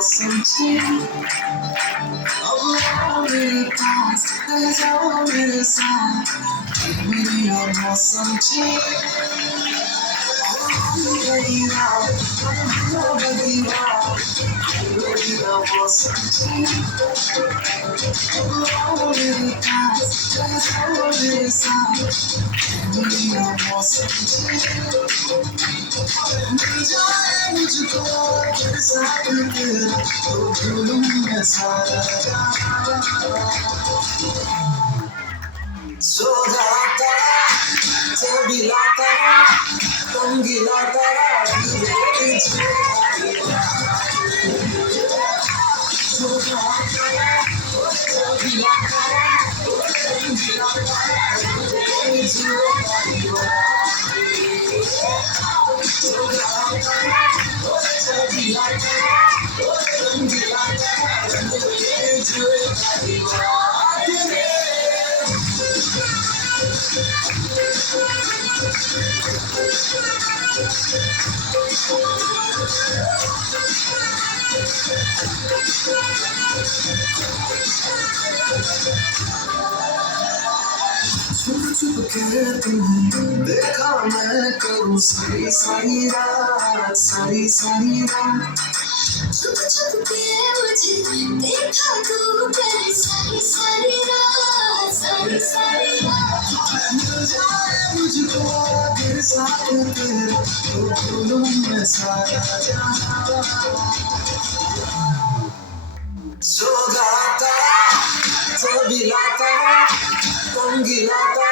Some change of lonely past. There's always a sign. Maybe I want some change. Maybe I want some change. Lonely past. There's always a sign. Maybe I want some change. मुझको साथ तेरा तो भूलूं मैं सारा सोगाता तबिलाता तंगिलाता सोगाता तबिलाता छुप छुप के तुम्हें देखा मैं करूँ सारी सारी रात सारी सारी रात छुप छुप के मुझे देखा तू करे सारी सारी रात सारी सारी रात मिल जाए मुझको तेरे साथ तेरा तो भूलूं मैं सारा जहां सोगाता तबिलाता तंगिलाता